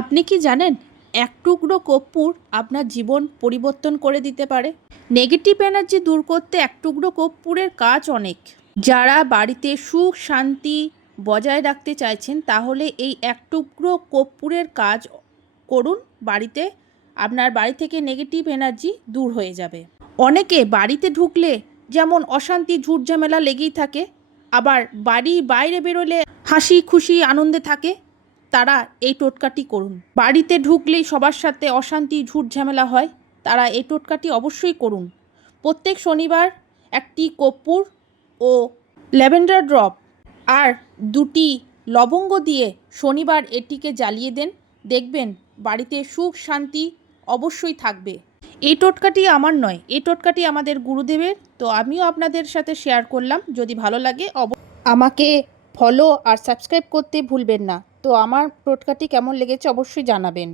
আপনি কি জানেন এক টুকরো কর্পূর আপনার জীবন পরিবর্তন করে দিতে পারে? নেগেটিভ এনার্জি দূর করতে এক টুকরো কর্পূরের কাজ অনেক। যারা বাড়িতে সুখ শান্তি বজায় রাখতে চাইছেন তাহলে এই এক টুকরো কর্পূরের কাজ করুন। বাড়িতে আপনার বাড়ি থেকে নেগেটিভ এনার্জি দূর হয়ে যাবে। অনেকে বাড়িতে ঢুকলে যেমন অশান্তি ঝুটঝামেলা লেগেই থাকে, আবার বাড়ির বাইরে বেরোলে হাসি খুশি আনন্দে থাকে, তারা এই টোটকাটি করুন। বাড়িতে ঢুকলেই সবার সাথে অশান্তি ঝুটঝামেলা হয়, তারা এই টোটকাটি অবশ্যই করুন। প্রত্যেক শনিবার একটি কর্পূর ও ল্যাভেন্ডার ড্রপ আর 2টি লবঙ্গ দিয়ে শনিবার এটিকে জ্বালিয়ে দেন। দেখবেন বাড়িতে সুখ শান্তি অবশ্যই থাকবে। এই টোটকাটি আমার নয়, এই টোটকাটি আমাদের গুরুদেবের। তো আমিও আপনাদের সাথে শেয়ার করলাম। যদি ভালো লাগে আমাকে ফলো আর সাবস্ক্রাইব করতে ভুলবেন না। তো আমার টোটকাটি কেমন লেগেছে অবশ্যই জানাবেন।